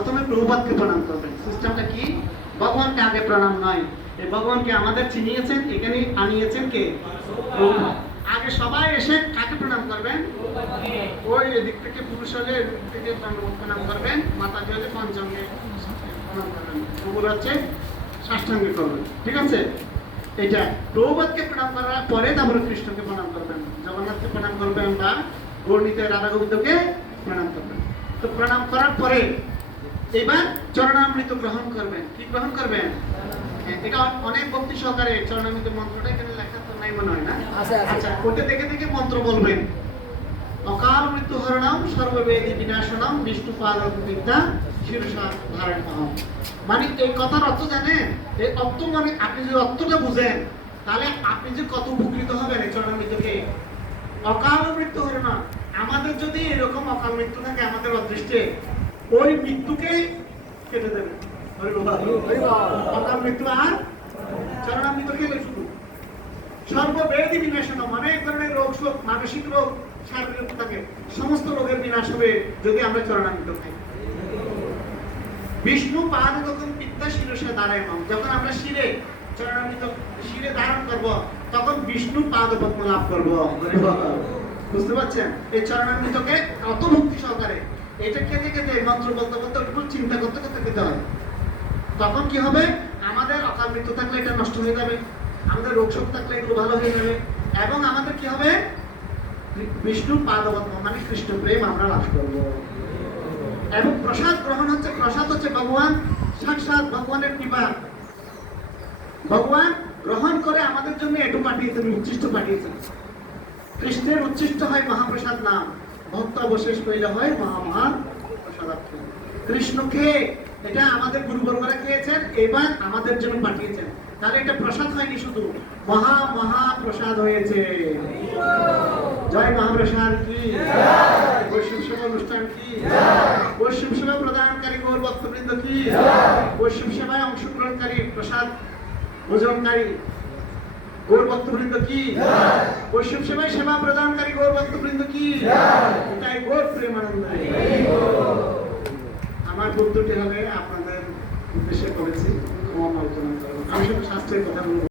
প্রথমে প্রভুপাদকে প্রণাম করবেন। সিস্টেমটা কি? ভগবানকে আগে প্রণাম নয়, এই ভগবানকে আমাদের চিনিয়েছেন, এখানে আনিয়েছেন কে? প্রভুপাদ। আগে সবাই এসে কাকে প্রণাম করবেন? ওই এদিক থেকে পুরুষ হলে এদিক থেকে প্রণাম করবেন, মাতা হলে পঞ্চমে প্রণাম করবেন, প্রভুর হচ্ছে ষষ্ঠাঙ্গে করবেন। ঠিক আছে? এটা প্রভুপাদকে প্রণাম করার পরে তারপরে কৃষ্ণকে প্রণাম করবেন, জগন্নাথকে প্রণাম করবেন বা গৌরনীতে রাধা গোবিন্দকে প্রণাম করবেন। তো প্রণাম করার পরে এবার চরণামৃত গ্রহণ করবেন। কি গ্রহণ করবেন? এটা অনেক ভক্তি সহকারে চরণামৃত মন্ত্রটা এখানে লেখা তো নাই মনে হয় না? আচ্ছা, ওটা দেখে দেখে মন্ত্র বলবেন। অকাল মৃত্যু হরণম সর্ববেদী বিনাশনম বিষ্ণু পালক বিদ্যা শিরসা ধারণম। মানে এই কথার অর্থ জানেন? এই অর্থ মানে আপনি যদি অর্থটা বুঝেন তাহলে আপনি যে কত উপকৃত হবেন এই চরণামৃতকে। অকাল মৃত্যু হরণম, আমাদের যদি এরকম অকাল মৃত্যু থাকে আমাদের অদৃষ্টে, ওই মৃত্যুকে কেটে দেবে। অকাল মৃত্যু আর চরণামৃত খেলে শুধু সর্ববেদী বিনাশন, অনেক ধরনের রোগ শোক, মানসিক রোগ, শারীরিক থাকে, সমস্ত রোগের বিনাশ হবে যদি আমরা চরণামৃত খাই। বিষ্ণু পাদ যখন পিতা শিরসে দাঁড়ায়, যখন আমরা শিরে চরণামৃত শিরে ধারণ করব তখন বিষ্ণু পাদ পদ্ম লাভ করব। বুঝতে পারছেন? এই চরণামৃতকে কত ভক্তি সহকারে এটা খেতে খেতে মন্ত্র বলতে বলতে একটু চিন্তা করতে করতে খেতে হয়। তখন কি হবে? আমাদের অকাল মৃত্যু থাকলে এটা নষ্ট হয়ে যাবে, আমাদের রোগ শোক থাকলে এগুলো ভালো হয়ে যাবে, এবং আমাদের কি হবে? বিষ্ণু পাদপদ্ম মানে কৃষ্ণ প্রেম আমরা লাভ করব। এবং প্রসাদ গ্রহণ হচ্ছে, প্রসাদ হচ্ছে ভগবান সাক্ষাৎ ভগবানের কৃপা। ভগবান গ্রহণ করে আমাদের জন্য একটু পাঠিয়েছেন, উচ্ছিষ্ট পাঠিয়েছেন। কৃষ্ণের উচ্ছিষ্ট হয় মহাপ্রসাদ নাম, ভক্ত অবশেষ কইলে হয় মহামহান প্রসাদার্থ। কৃষ্ণকে এটা আমাদের গুরুবর্গরা খেয়েছেন, এবার আমাদের জন্য পাঠিয়েছেন। তাহলে এটা প্রসাদ হয়নি, শুধু মহা মহা প্রসাদ হয়েছে। জয় মহাপ্রসাদ কি, বৈষ্ণব সেবা অনুষ্ঠান কি, বৈষ্ণব সেবা প্রদানকারী গৌর ভক্তবৃন্দ কি, বৈষ্ণব সেবায় অংশগ্রহণকারী প্রসাদ ভোজনকারী গৌর ভক্তবৃন্দ কি, বৈষ্ণব সেবায় সেবা প্রদানকারী গৌর ভক্তবৃন্দ কি, এটাই গৌর প্রেমানন্দ। আমার বক্তব্যটি হবে আপনাদের উদ্দেশ্যে করেছি, ক্ষমা প্রার্থনা করব। আমি সব শাস্ত্রের কথা বলবো।